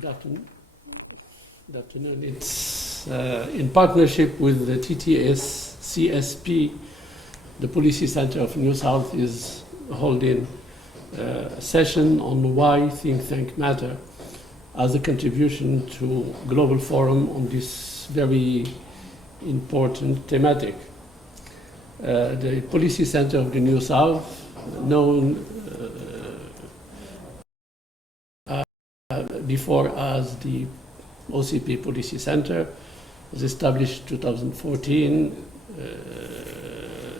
Good afternoon. Good afternoon. It's in partnership with the TTCSP, the Policy Center of New South is holding a session on why think tank matter as a contribution to global forum on this very important thematic. The Policy Center of the New South, known before as the OCP Policy Center, was established in 2014,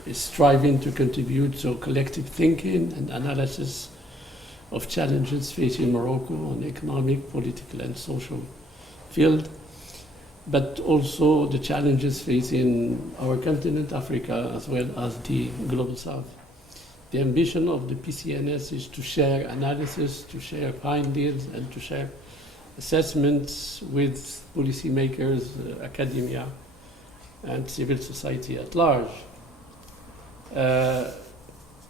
is striving to contribute to collective thinking and analysis of challenges facing Morocco on economic, political, and social field, but also the challenges facing our continent, Africa, as well as the global South. The ambition of the PCNS is to share analysis, to share findings, and to share assessments with policymakers, academia, and civil society at large.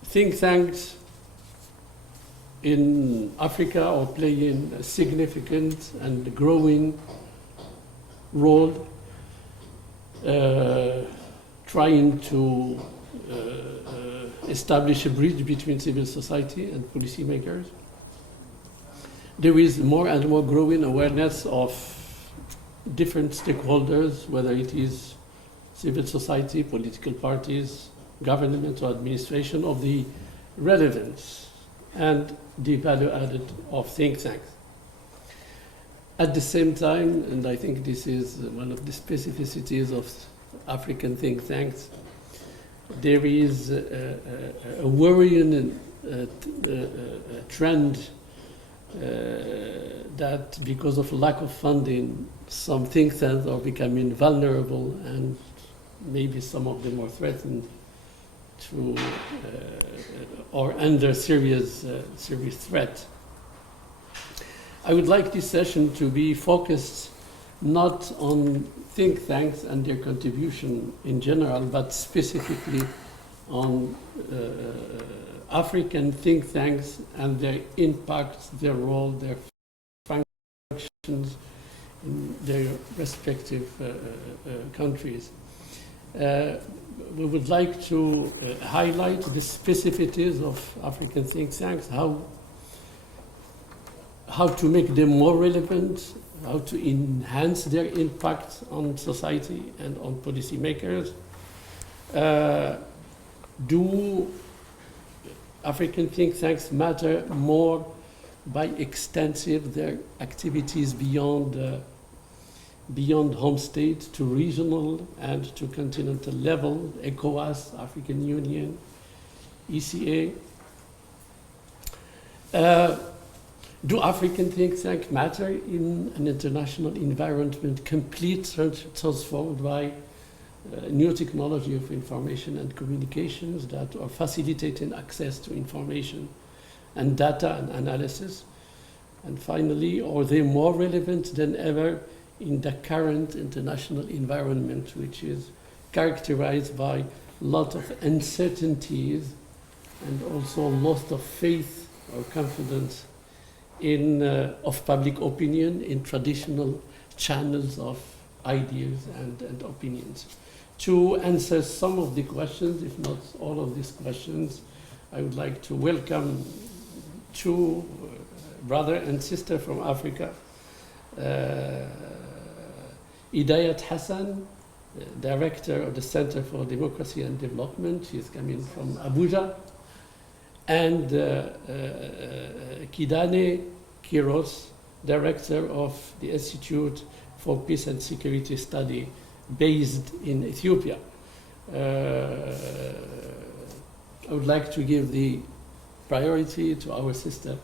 Think tanks in Africa are playing a significant and growing role, trying to establish a bridge between civil society and policymakers. There is more and more growing awareness of different stakeholders, whether it is civil society, political parties, government or administration, of the relevance and the value added of think tanks. At the same time, and I think this is one of the specificities of African think tanks, there is a worrying trend that because of lack of funding, some think tanks are becoming vulnerable and maybe some of them are threatened to or under serious threat. I would like this session to be focused not on think tanks and their contribution in general, but specifically on African think tanks and their impact, their role, their functions in their respective countries. We would like to highlight the specificities of African think tanks, how to make them more relevant, how to enhance their impact on society and on policymakers. Do African think tanks matter more by extensive their activities beyond home state to regional and to continental level, ECOWAS, African Union, ECA? Do African think tanks matter in an international environment completely transformed by new technology of information and communications that are facilitating access to information and data and analysis? And finally, are they more relevant than ever in the current international environment, which is characterized by a lot of uncertainties and also loss of faith or confidence in of public opinion in traditional channels of ideas and opinions? To answer some of the questions, if not all of these questions, I would like to welcome two brother and sister from Africa. Idayat Hassan, director of the Center for Democracy and Development. She is coming from Abuja. And Kidane Kiros, director of the Institute for Peace and Security Study based in Ethiopia. I would like to give the priority to our sister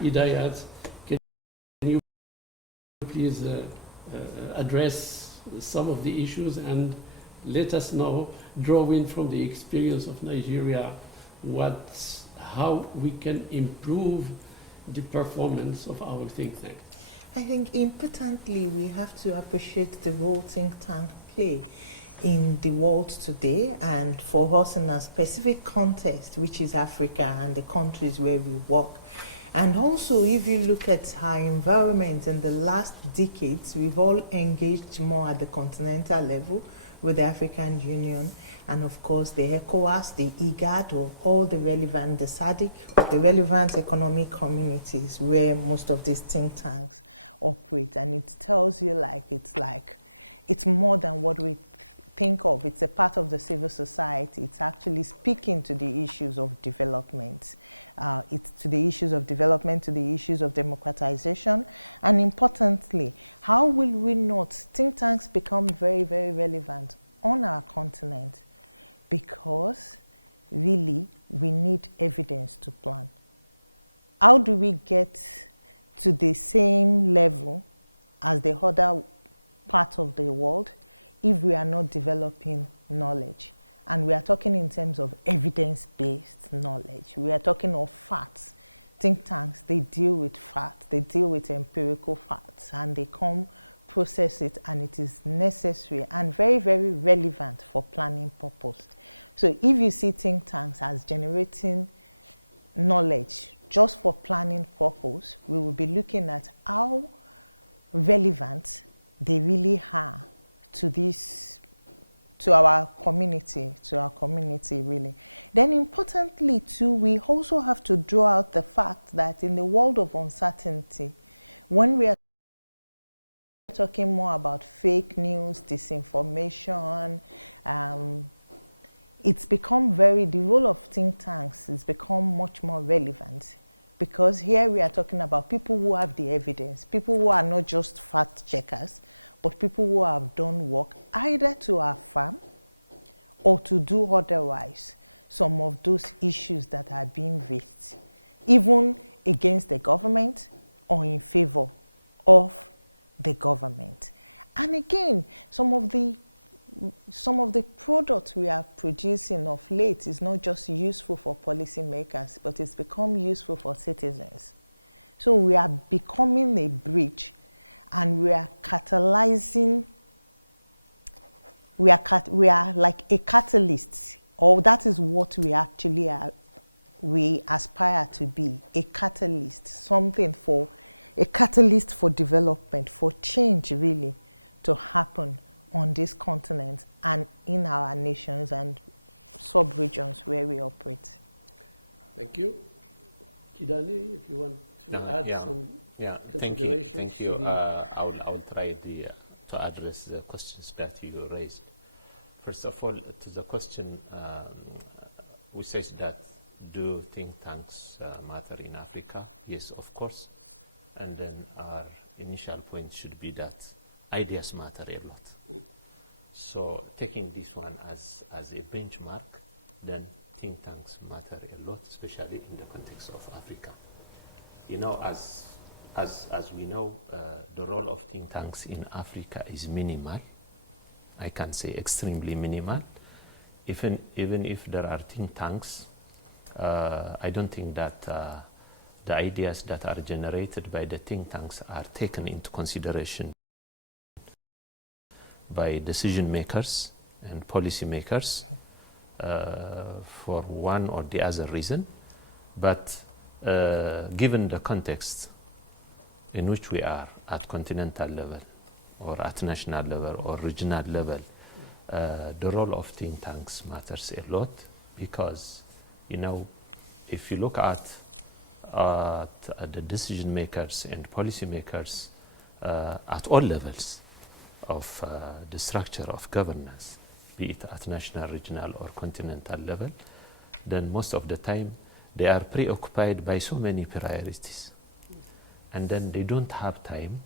Idayat. Can you please address some of the issues and let us know, drawing from the experience of Nigeria, how we can improve the performance of our think tank? I think importantly, we have to appreciate the role think tank play in the world today, and for us in a specific context, which is Africa and the countries where we work. And also, if you look at our environment in the last decades, we've all engaged more at the continental level with the African Union, and of course the ECOWAS, the IGAD, or all the relevant, the SADC, the relevant economic communities where most of these think tanks operate. And it tells you it's more than what we think of. It's a part of the civil society. It's actually speaking to the issues of development. It's to the issues of development, to the issues of democratization. And importantly, how will we not think tanks become very, very relevant on our continent? Because really, we need evidence to plan. How do we get to the same level as the other part of the world if we are not developing knowledge? And we are talking in terms of evidence-based knowledge. We are talking of facts. Think tanks, they deal with facts, they deal with empirical facts, and they come, process it, and it is necessary and very, very relevant for planning purpose. So if you see think tanks as generating knowledge just for planning purpose, we will be looking at how relevant they really are to this, to our community really. Then importantly too, we also have to draw out the fact that in the world of uncertainty, when we are talking more about fake news, disinformation, it's become the role of think tanks has become much more relevant, because here we are talking about people who have the evidence, people who are not just fact checkers, but people who have done work either to affirm or to do otherwise some of those issues that are being raised, even against the government or in favor of the government. And again, some of the products we are producing of late is not just useful for policymakers, but it's become useful for citizens. So we are becoming a bridge, and we are catalyzing, we are like a catalyst, or that is what we actually are. We aspire to be a catalyst, a catalyst for development, for change really to happen on this continent and in our nations and sub-regions where we operate. Thank you. Kidane, if you want to add some considerations. Thank you. I will try to address the questions that you raised. First of all, to the question, we say that do think tanks matter in Africa? Yes, of course. And then our initial point should be that ideas matter a lot. So taking this one as a benchmark, then think tanks matter a lot, especially in the context of Africa. You know, as we know, the role of think tanks in Africa is minimal. I can say extremely minimal. Even if there are think tanks, I don't think that the ideas that are generated by the think tanks are taken into consideration by decision makers and policy makers for one or the other reason. But given the context in which we are at continental level or at national level or regional level, the role of think tanks matters a lot, because, you know, if you look at the decision makers and policy makers at all levels of the structure of governance, be it at national, regional or continental level, then most of the time they are preoccupied by so many priorities. And then they don't have time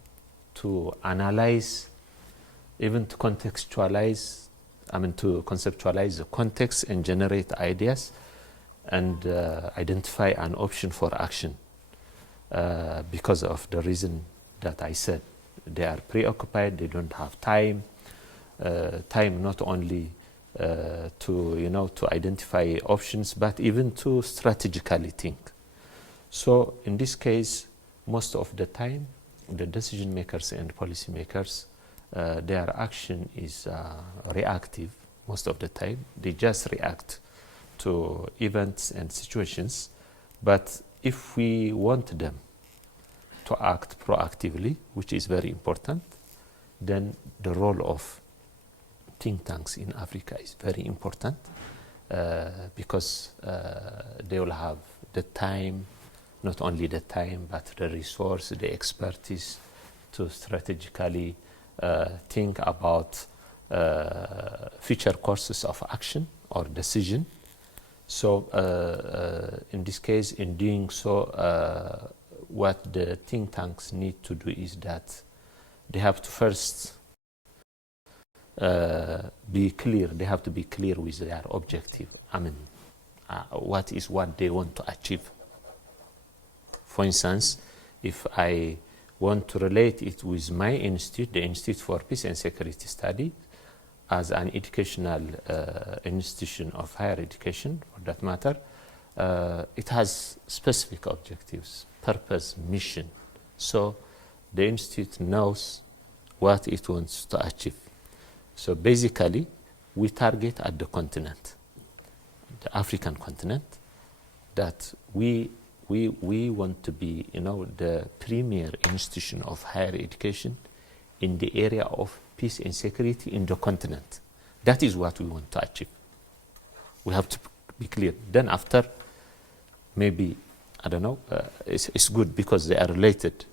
to analyze, even to contextualize, to conceptualize the context and generate ideas and identify an option for action because of the reason that I said. They are preoccupied, they don't have time, not only to identify options, but even to strategically think. So in this case, most of the time, the decision makers and policy makers, their action is reactive. Most of the time, they just react to events and situations, but if we want them to act proactively, which is very important, then the role of think tanks in Africa is very important because they will have the time, not only the time, but the resource, the expertise to strategically think about future courses of action or decision. So in this case, in doing so, what the think tanks need to do is that they have to first be clear. They have to be clear with their objectives. I mean, what is what they want to achieve. For instance, if I want to relate it with my institute, the Institute for Peace and Security Study, as an educational institution of higher education, for that matter, it has specific objectives, purpose, mission. So the institute knows what it wants to achieve. So basically, we target at the continent, the African continent, that we want to be, the premier institution of higher education in the area of peace and security in the continent. That is what we want to achieve. We have to be clear. Then after, maybe, I don't know, it's good because they are related.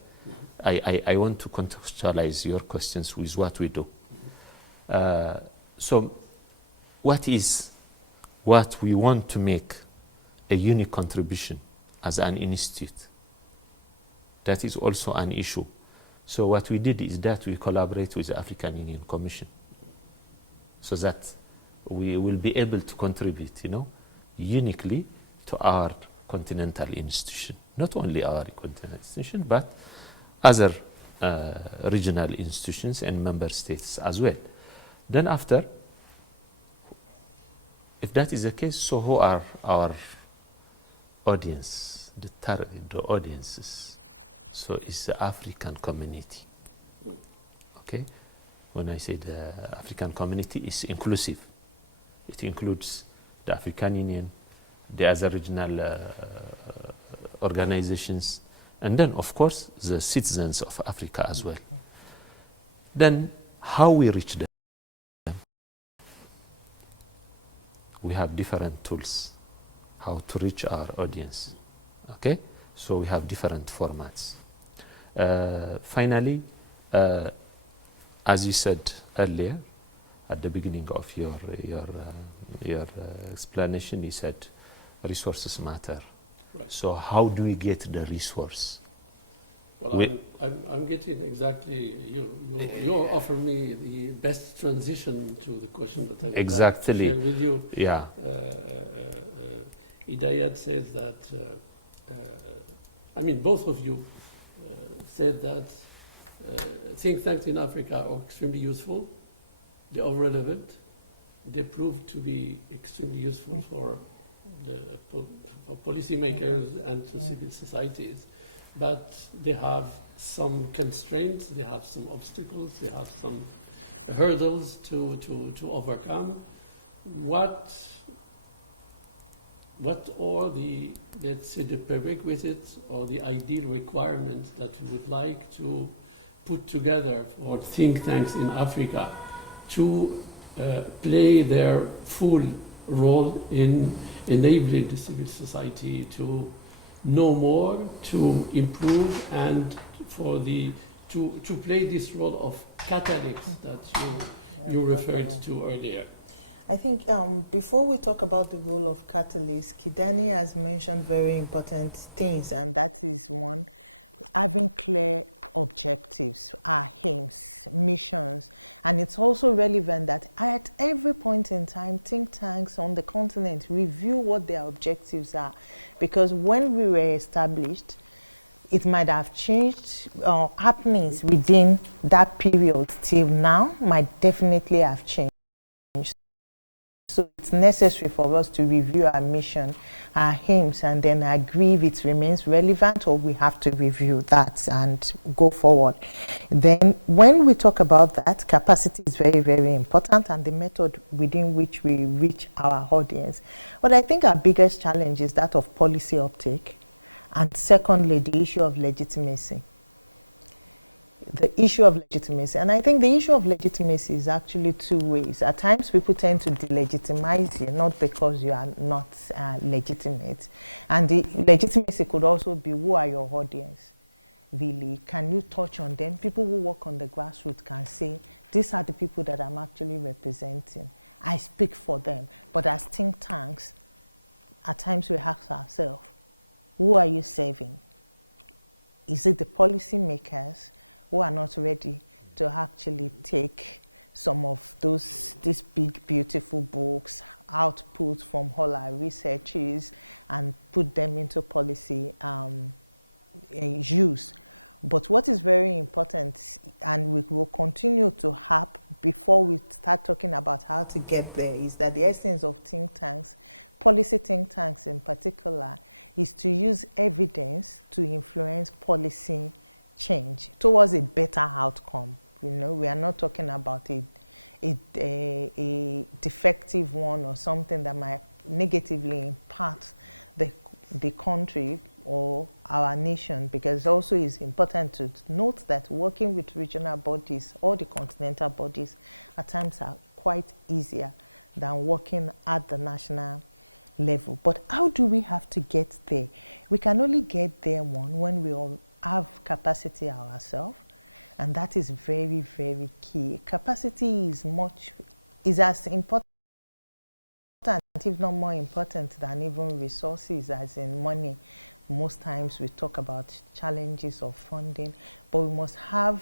I want to contextualize your questions with what we do. So what we want to make a unique contribution as an institute? That is also an issue. So what we did is that we collaborate with the African Union Commission so that we will be able to contribute, uniquely to our continental institution. Not only our continental institution, but other regional institutions and member states as well. Then after, if that is the case, so who are our audience, the target, the audiences? So it's the African community. Okay? When I say the African community, it's inclusive. It includes the African Union, the other regional organizations, and then, of course, the citizens of Africa as well. Then, how we reach them? We have different tools, how to reach our audience. Okay? So we have different formats. Finally, as you said earlier, at the beginning of your explanation, you said resources matter. Right. So how do we get the resource? Well, I'm getting exactly, you offer me the best transition to the question that I would like to share with you. Yeah. Idayat says that, both of you said that think tanks in Africa are extremely useful. They are relevant. They prove to be extremely useful for policymakers and to civil societies. But they have some constraints, they have some obstacles, they have some hurdles to overcome. What are the, let's say, the prerequisites or the ideal requirements that we would like to put together for think tanks in Africa to play their full role in enabling the civil society to know more, to improve, and to play this role of catalyst that you referred to earlier? I think before we talk about the role of catalyst, Kidane has mentioned very important things, and that is one, having clear objectives, our aims, missions, and it's also relevant that at every point in time, think tanks on the continent review what their objectives are, because when we were established, it might have changed, happenings within that period till now might definitely have changed. So it's necessary for us to review our mission, our aims, and then agree if it remains relevant or we have to review that and go forward. Then when we talk about that, capacity is very, very important, and the method within which we reach our audience. But I think our biggest challenge is that of policy uptake. And secondly, the issue of legitimacy. The issue of legitimacy. And I think the issue of legitimacy is actually two ways. At times, people tend to delegitimize you, not because you are not legitimate. And the legitimacy could also be, who are your audience? Really, can you touch on them? People who work on the grassroots can say, these are the people that I'm actually representing. I speak for them. But as think tanks, at times we ask ourselves, who are you serving? Is it the policy makers who are not ready to actually take some of these big, beautiful books, outputs from all our researches, and put them into policy use? But what is very important, and we will continue to have before we start talking about how to get there, is that the essence of think tanks, policy think tanks in particular, is to use evidence to influence policy change towards a better outcome. You know, we are not talking about a defective one or something that might negatively impact the country or our nation, because also it's important to note that working with regional bodies or the continental bodies at times are quite easier than working at the national level. But how do we have to get there? We can only get there, one, when we all have capacity ourselves, and that is very, very key. Capacity is as important, if not more important, than even resources, as in money. Most times we talk about challenges of funding, but we must have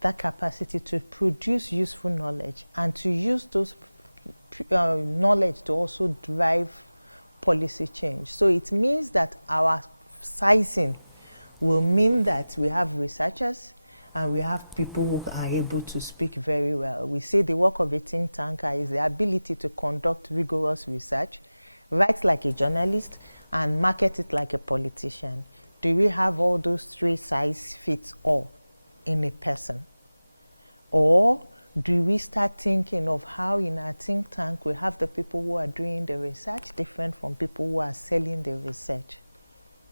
that capacity to produce useful knowledge and to use those knowledge to also drive policy change. So it means that our sizing will mean that we have researchers and we have people who are able to speak very well. We say the work of a think tanker is the ability to conduct rigorous research, write like a journalist, and market it like a politician. Do we have all those three size fits all in a person? Or do we start thinking of how in our think tank we have the people who are doing the research different from people who are selling the research?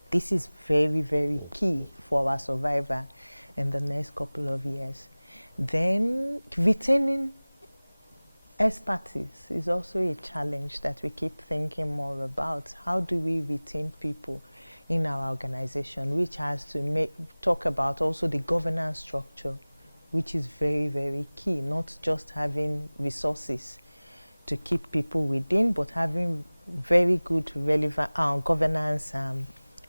This is very, very key for our survival in the next couple of years. Then retaining expertise is also a challenge that we keep thinking more about. How do we retain people in our organization, which has to talk about also the governance structure, which is very, very key, not just having resources to keep people within, but having very good relevant governance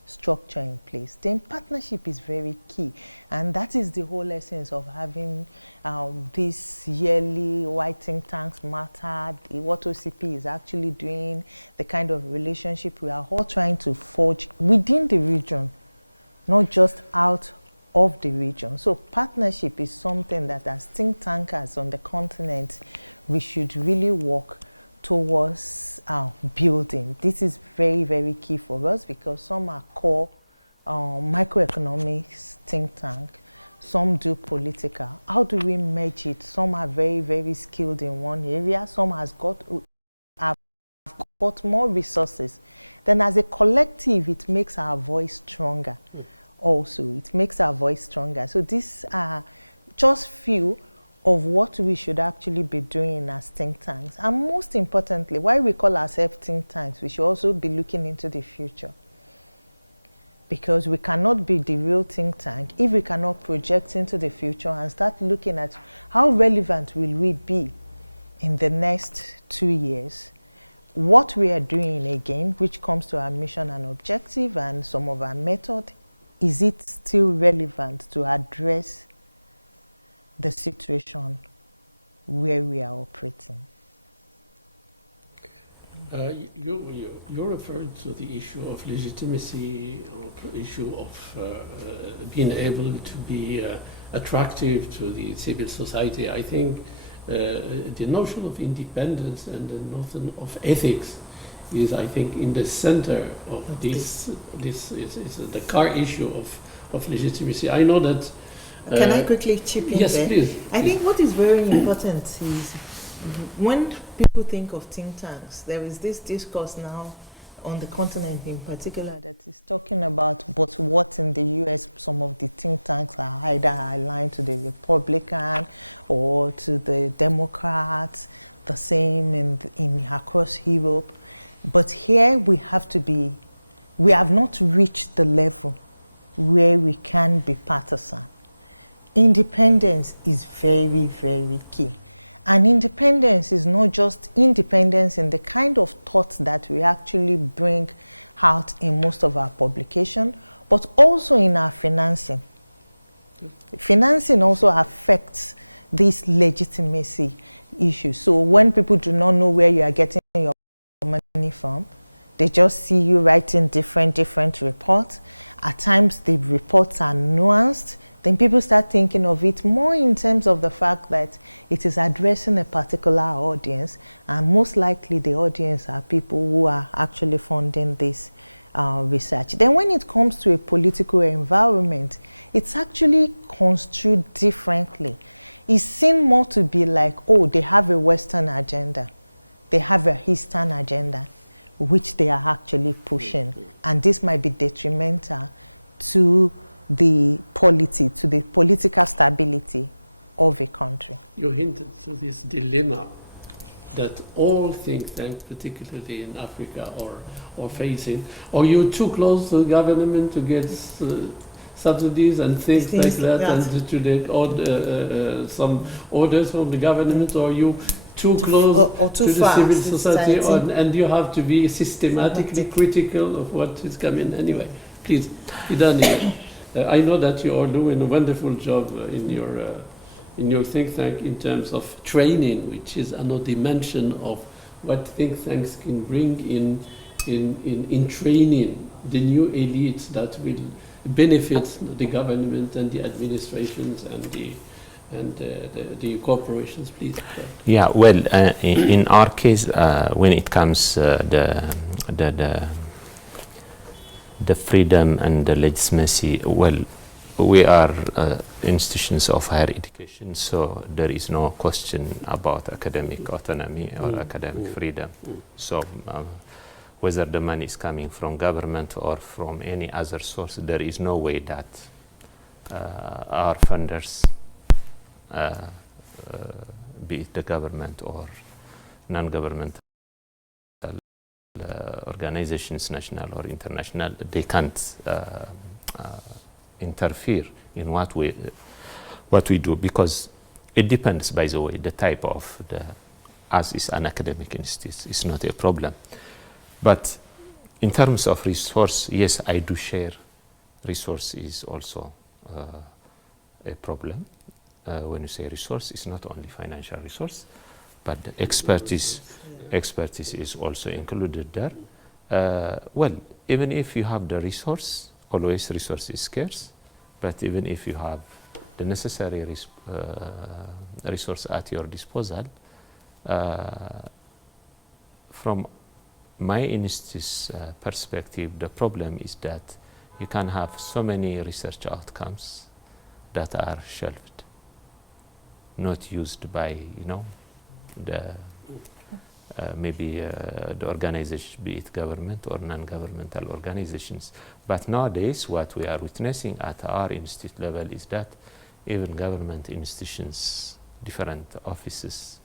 structure in place. Then partnership is very key, and that is the whole essence of having this yearly Why Think Tanks Matter, what OCP is actually doing, the kind of relationship we are all trying to forge within the region, not just out of the region. So partnership is something that as think tankers on the continent, we should really work towards building. This is very, very key for us because some are core microeconomics think tank, some do political. How do we merge it? Some are very, very skilled in one area, some have got more resources. Then as a collective, it makes our voice stronger. Also, it makes our voice stronger. So these are just few of what we should actually be doing as think tanks. And most importantly, why we call ourselves think tanks, we should also be looking into the future. Because we cannot be the real think tank if we cannot project into the future and start looking at how relevant will we be in the next 2 years. What we are doing again, which comes to our mission and objective and some of our method, is it still relevant to address the situation where we are operating? You referred to the issue of legitimacy, or issue of being able to be attractive to the civil society. I think the notion of independence and the notion of ethics is, I think, in the center of this is the core issue of legitimacy. I know that. Can I quickly chip in yes, there? please. I think what is very important is when people think of think tanks, there is this discourse now on the continent in particular that is talking about but what in the US some of the think tanks are either aligned to the Republican or to the Democrats, the same in across Europe. But here we have not reached the level where we can be partisan. Independence is very, very key. And independence is not just independence in the kind of thoughts that we actually bring out in most of our publication, but also in our financing. Financing also affects this legitimacy issue. So when people do not know where you are getting your money from, they just see you writing different reports. At times the reports are nuanced. Then people start thinking of it more in terms of the fact that it is addressing a particular audience, and most likely the audience are people who are actually funding this research. Then when it comes to a political environment, it's actually construed differently. It's seen more to be like, oh, they have a Western agenda, they have a Eastern agenda, which they are actually pushing. And this might be detrimental to the polity, to the political stability of a country. You hinted to this dilemma that all think tanks, particularly in Africa, are facing. Are you too close to the government to get subsidies and things like that, and to get some orders from the government? Or are you too close to the civil society, and you have to be systematically critical of what is coming anyway? Please, Kidane. I know that you are doing a wonderful job in your think tank in terms of training, which is another dimension of what think tanks can bring in training the new elites that will benefit the government and the administrations and the corporations. Please. Yeah, well, in our case, when it comes the freedom and the legitimacy, well, we are institutions of higher education, so there is no question about academic autonomy or academic freedom. So whether the money is coming from government or from any other source, there is no way that our funders, be it the government or non-governmental organizations, national or international, they can't interfere in what we do, because it depends, by the way, the type of as is an academic institute, it's not a problem. But in terms of resource, yes, I do share. Resource is also a problem. When you say resource, it's not only financial resource, but expertise is also included there. Well, even if you have the resource, always resource is scarce, but even if you have the necessary resource at your disposal, from my institute's perspective, the problem is that you can have so many research outcomes that are shelved, not used by, the maybe the organization, be it government or non-governmental organizations. But nowadays, what we are witnessing at our institute level is that even government institutions, different offices,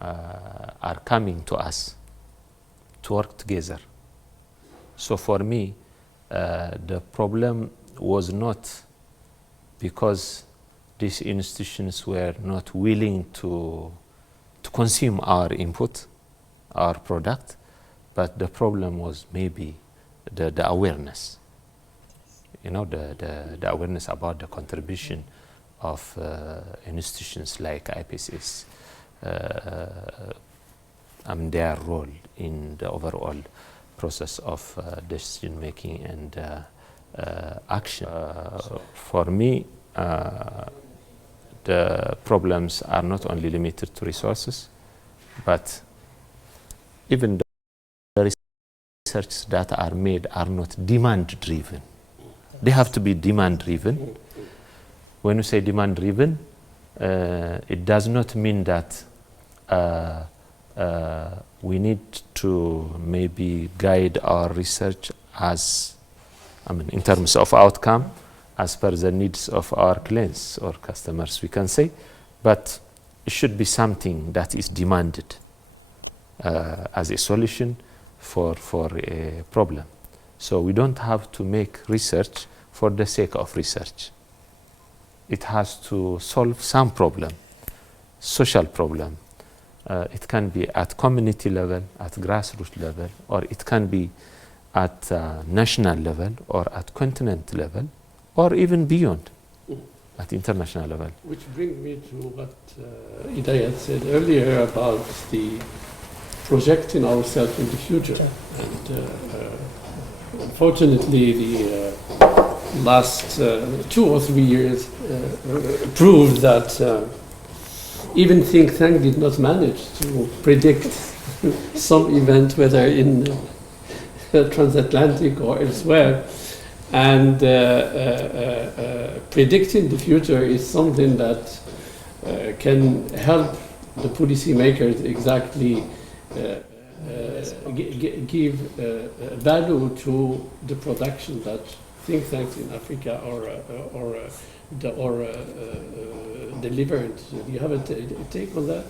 are coming to us to work together. So for me, the problem was not because these institutions were not willing to consume our input, our product, but the problem was maybe the awareness. The awareness about the contribution of institutions like IPCS, and their role in the overall process of decision making and action. For me, the problems are not only limited to resources, but even the research that are made are not demand driven. They have to be demand driven. When you say demand driven, it does not mean that we need to maybe guide our research as, in terms of outcome, as per the needs of our clients or customers, we can say, but it should be something that is demanded as a solution for a problem. So we don't have to make research for the sake of research. It has to solve some problem, social problem. It can be at community level, at grassroots level, or it can be at national level, or at continent level, or even beyond, at international level. Which brings me to what Idayat said earlier about the projecting ourselves in the future. Sure. And unfortunately, the last 2 or 3 years proved that even think tank did not manage to predict some event, whether in transatlantic or elsewhere. And predicting the future is something that can help the policymakers exactly give value to the production that think tanks in Africa or delivered. Do you have a take on that?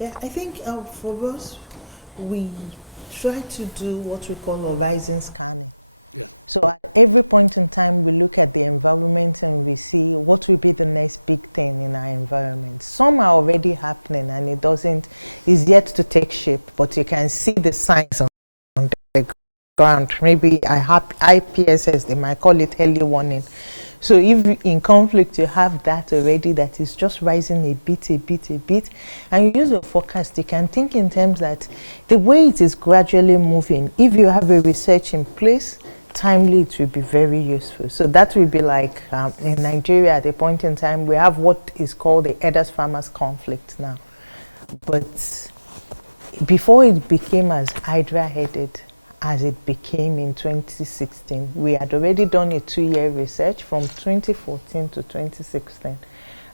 Yeah, I think for us, we try to do what we call horizon scanning. Yeah. So at every point in time, we look at the environment and we see what will be the next big thing in our environment. Some are already happening and is yet to take shape, but you can see the signs on the ground. Maybe I have IPSS, they might call it early warning. So if in conflict you have that already, that is just rising a bit, and you use your forecast, you can think in terms that the way it is gradually moving, if you have a research in place, timely it will be very useful. So that will be like in Nigeria at a point in time, we have what is called the herders-farmers conflict now. But before it became as hydra-headed as it became in 2016, we had already done a 2-year research from 2014 to 2016.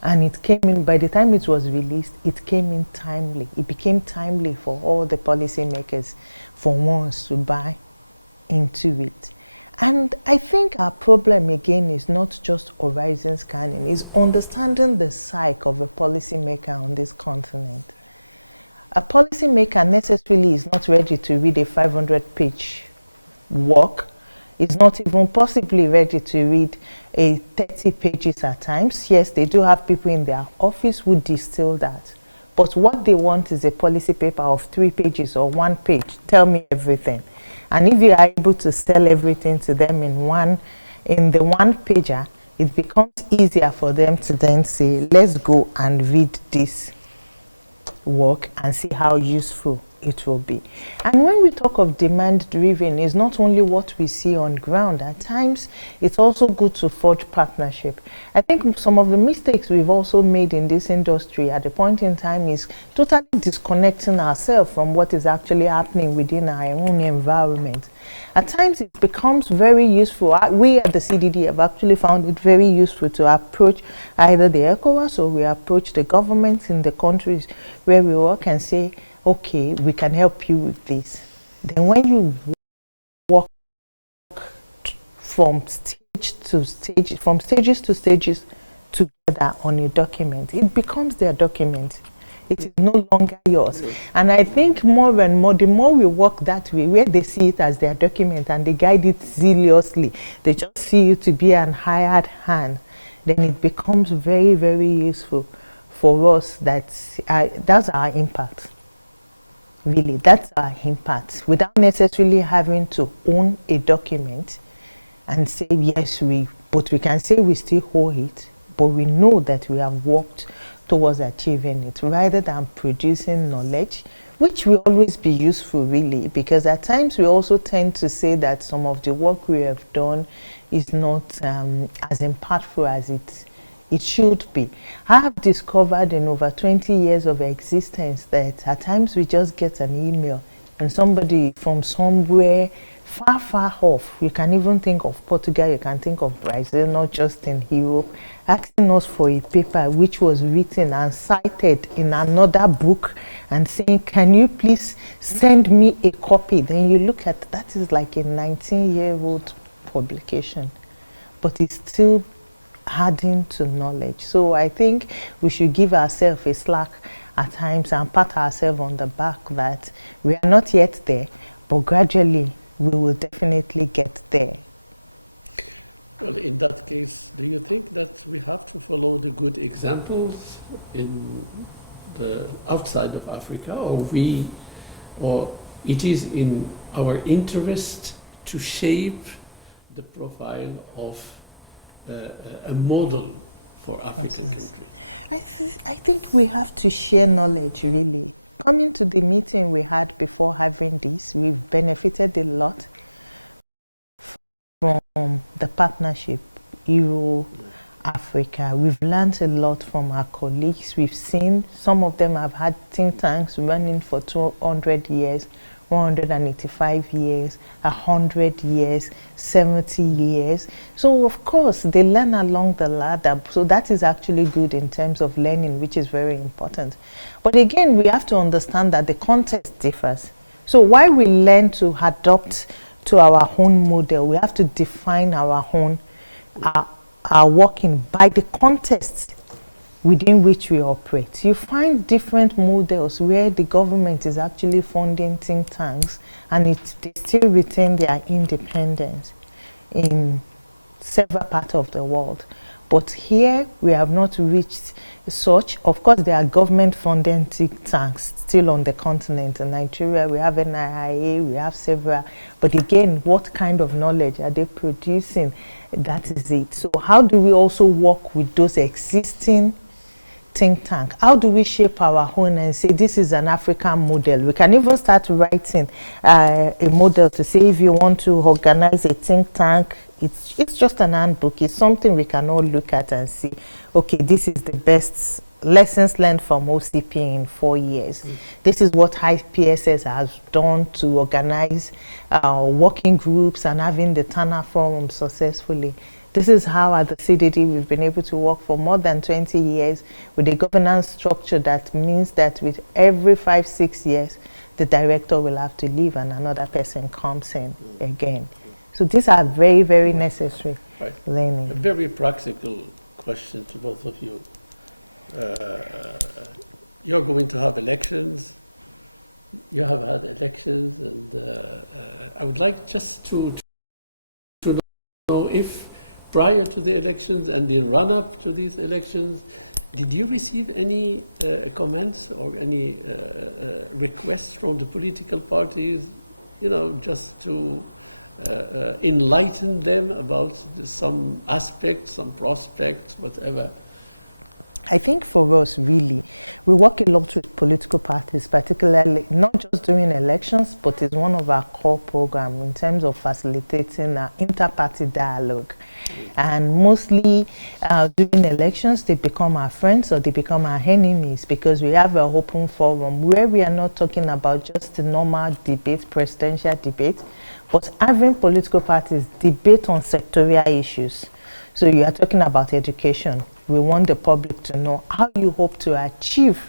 And it came in, by the time it was released, it came in timely. It became timely for all the policymakers for once to buy into it. And I think our problem again is not just horizon scanning, it's understanding the psyche of a policymaker on this continent. A policymaker necessarily is not ready to read a 500-page work, is not even possibly ready to read a 30 pages at times. Yes, they do have people in their office who distill that. But what they want is a policy paper of 3 pages or 1 page. Tell me everything. And if you are able to sell everything to them in the 1 pager, it becomes easier for them to then say, let's go and read this work and see how useful it will be. And when we talk of demand driven, it's not only what we see on ground. At times it's also good to forge partnership. I think some of the mistakes we've also made in this industry at a point in time is totally disconnecting ourselves from what is actually happening within our own environment. At times it becomes very useful. We at the CDD have actually found it very useful to approach either the ECOWAS or we approach the governments in the countries where we work and say, okay, we can help you with this. Then when you walk from stage to stage, from stages to stages together on a document, it becomes their document. It is no longer yours. And I think more and more, the more we work that way, where they see it as their document and they guide it zealously, they just see you to be an hired hand, then it becomes very, very useful for us. That's our impact. Really, that's our impact. Without necessarily having to own a document and say, yes, but we can say we still hold it, but we know that we have worked towards achieving it, rather than producing knowledge, which will always be useful, really, because at times we also tend to say that some of the work we have done is not as impactful as it should be. I have discovered in over 20 years of existence that at times we just get an email and somebody from somewhere far, far off, you can even think of Portugal, you can think of Brazil, not just in Europe, asking us for a paper which was written and cited in another book and saying, can you please send me a copy? Then you look at that, is like a 19-year-old publication, but it's still adding to knowledge. So I think we should give ourselves a slack at times and pat ourselves on the back that we are not yet there, but gradually we will definitely get there. Well, in that case, do you think that we have to follow the good examples in the outside of Africa, or it is in our interest to shape the profile of a model for African countries? I think we have to share knowledge, really. Coming to the meeting we had before having this, we've benefited a lot from the partnership, Euro-Africa. We've learned a lot from our colleagues. We've seen some of them have had think tanks running for 200 years, 185 years, 100 years, 70 years. So of course they learn along the ladder. So that is actually good in terms of learning, which is very important. But again, we have to understand that the context differs. So while we learn to adopt to our own model, we have to define our own, our working by the context within which we operate. You find different models where the government is actually funding think tanks and they still retain their independence in several parts of the world. But here we have not reached such. Of course, there are government funded think tanks still on the continent. In Nigeria, we have NIIA, we have several. But again, what kind of knowledge are they producing? That is it. So how do we also work with those existing think tank? How do we shape our own and say this is an African model? We can even start writing a model to say if you want to organize a think tank, it's just an handbook. It's something we can all look at and see, okay, this is the best lessons learned from OCP in 4 years. This is what IPSS has done to organize working groups and having the Tana Forum successfully. This is how at the CDD we've been able to work for more than 20 years with a governance structure that means that with every 5-6 years, the director will have to leave and another person comes in again. So these are very, very necessary learning. A very practical question to both of you. You're going to have elections. You have had elections, and I would like just to know if prior to the elections and the run-up to these elections, did you receive any comments or any requests from the political parties, just to enlighten them about some aspects, some prospects, whatever? I think for us, really, we work a lot with political parties, particularly not just during elections, but it's one of our core programs in terms of facilitating inter-party dialogue. And mostly during elections, they become our friends or they become our enemies because we have an open forum where we are not talking about just the normal debate, presidential debate, but having political parties debate on sectorial issues. So you are talking about education. We want the public to know how you hope to achieve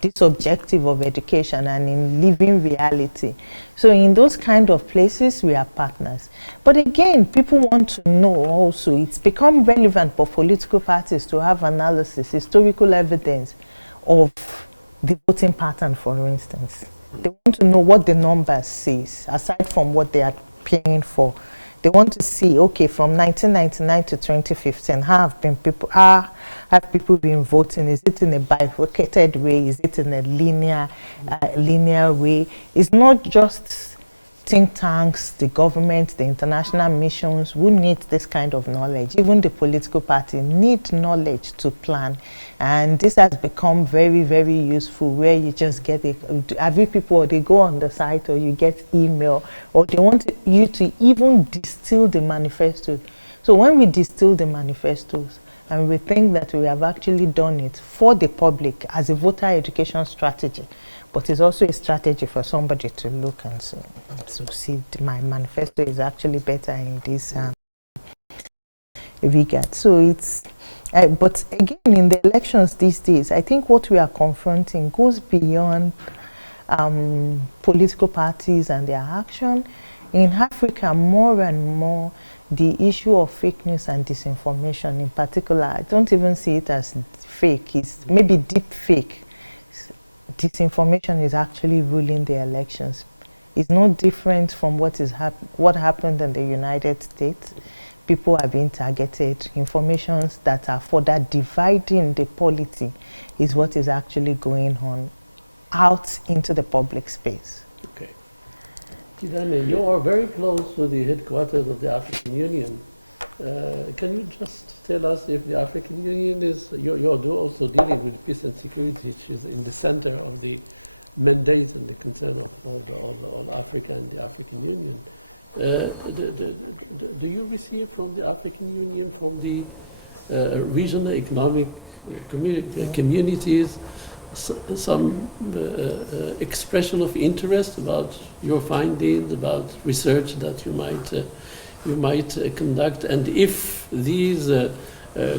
this objective of education and in living reality. So in those kind of places, we are partners. But again, people want to know also, it's become relevant for political parties to have analysis, historical evidence of the voting pattern, for instance. They want to know what the numbers says, aside from what they are paying for. They want to see, okay, from 1999 to 2015, how have people been voting? Is it in a bifurcated way? Is it in a linear way? It's not just think tanks, the government, the international missions who need this kind of knowledge. Even the political party need knowledge to plan. And this has become very, very useful where you just get every people, or they go on the site or you get email, or they want you to even distill the manifesto. So when we distill the manifestos and we think that we have actually done it for the public as a voter education strategy, but it's also a strategy for somebody to look and so to see my manifesto is actually better in this regard. So it's, but again, in the elections these days, I think what we are confronting goes beyond political parties and their action. In Africa, more and more, the issue of fake news and disinformation in particular, I don't even see it as fake, it's maybe deep fake. Disinformation is actually ruling the elections. It's no different from what happened in the United States. People are being targeted. Informations that are further dividing the polity is what is actually going on out into the public space. Okay. Kidane, you are very close to the headquarters of the African Union. Can you just tell us if the African Union is, you're also dealing with peace and security, which is in the center of the mandate and the concern of all Africa and the African Union. Do you receive from the African Union, from the regional economic communities, some expression of interest about your findings, about research that you might conduct, and if these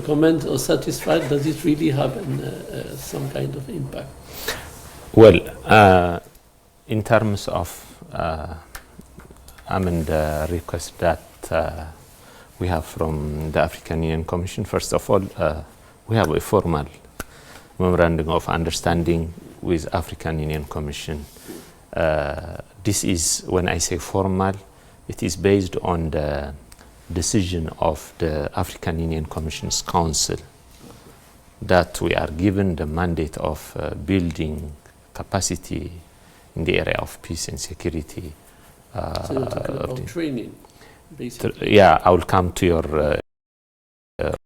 comments are satisfied, does it really have some kind of impact? Well, in terms of the request that we have from the African Union Commission, first of all, we have a formal Memorandum of Understanding with African Union Commission. This is, when I say formal, it is based on the decision of the African Union Commission's Council that we are given the mandate of building capacity in the area of peace and security. So you're talking about training, basically. Yeah, I will come to your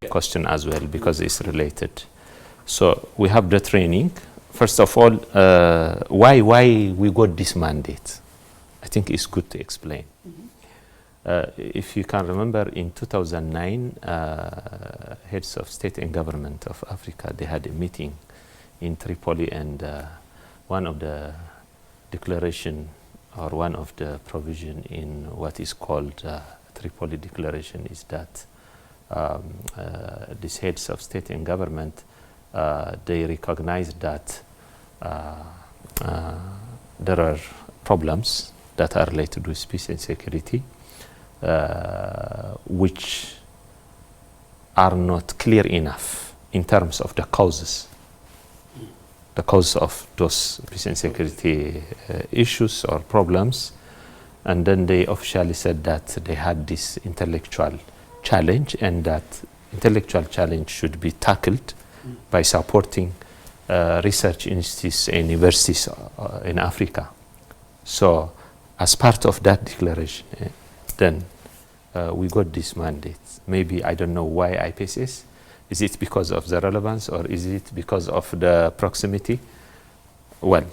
question as well because it's related. So we have the training. First of all, why we got this mandate? I think it's good to explain. If you can remember, in 2009, heads of state and government of Africa, they had a meeting in Tripoli, and one of the declaration or one of the provision in what is called Tripoli Declaration is that these heads of state and government, they recognize that there are problems that are related with peace and security, which are not clear enough in terms of the causes. The cause of those peace and security issues or problems. And then they officially said that they had this intellectual challenge, and that intellectual challenge should be tackled by supporting research institutes and universities in Africa. So as part of that declaration, then we got this mandate. Maybe, I don't know why IPSS. Is it because of the relevance, or is it because of the proximity? Well,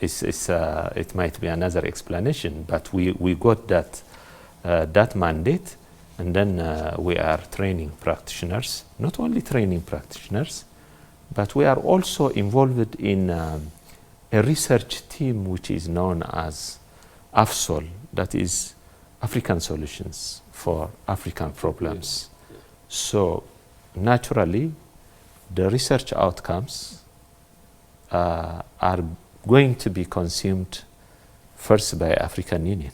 it might be another explanation, but we got that mandate, and then we are training practitioners, not only training practitioners, but we are also involved in a research team which is known as AFSOL, that is African Solutions for African Problems. So naturally, the research outcomes are going to be consumed first by African Union,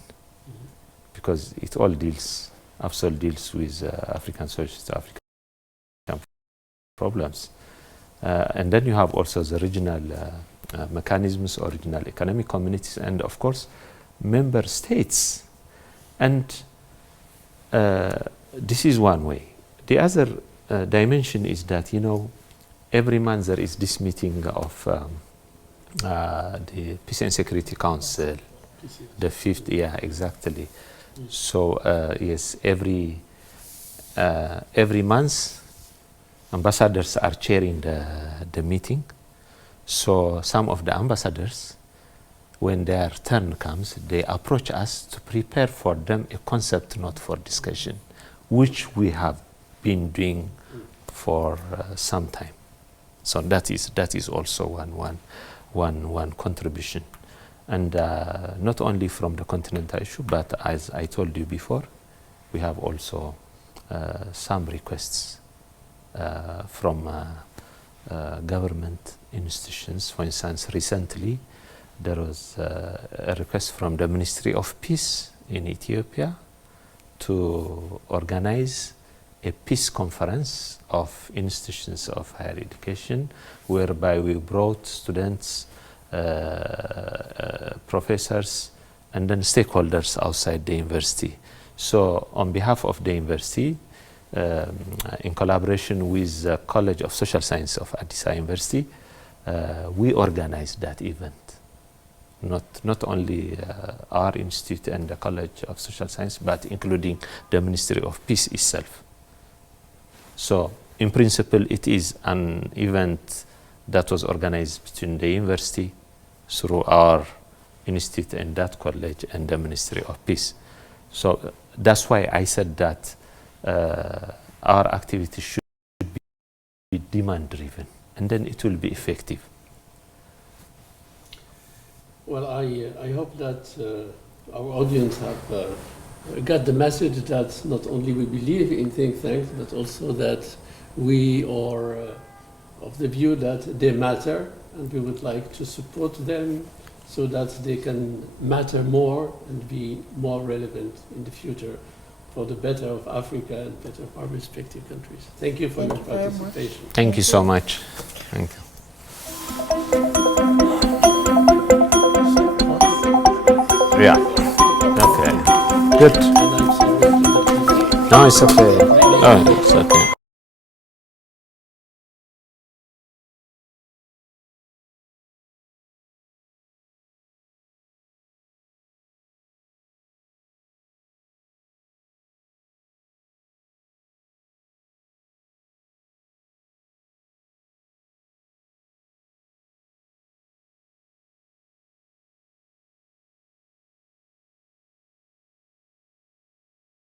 because it all deals, AFSOL deals with African solutions to African problems. And then you have also the regional mechanisms or regional economic communities, and of course, member states. And this is one way. The other dimension is that, every month there is this meeting of the Peace and Security Council, the 5th, yeah, exactly. So yes, every month, ambassadors are chairing the meeting. So some of the ambassadors, when their turn comes, they approach us to prepare for them a concept note for discussion, which we have been doing for some time. So that is also one one contribution. And not only from the continental issue, but as I told you before, we have also some requests from government institutions. For instance, recently there was a request from the Ministry of Peace in Ethiopia to organize a peace conference of institutions of higher education, whereby we brought students, professors, and then stakeholders outside the university. So on behalf of the university, in collaboration with the College of Social Science of Addis Ababa University, we organized that event. Not only our institute and the College of Social Science, but including the Ministry of Peace itself. So in principle, it is an event that was organized between the university through our institute and that college and the Ministry of Peace. So that's why I said that our activity should be demand-driven, and then it will be effective. Well, I hope that our audience have got the message that not only we believe in think tanks, but also that we are of the view that they matter, and we would like to support them so that they can matter more and be more relevant in the future for the better of Africa and better of our respective countries. Thank you for your participation. Thank you so much. Thank you. Yeah. Okay. Good. And I'm sorry. No, it's okay. Oh, it's okay.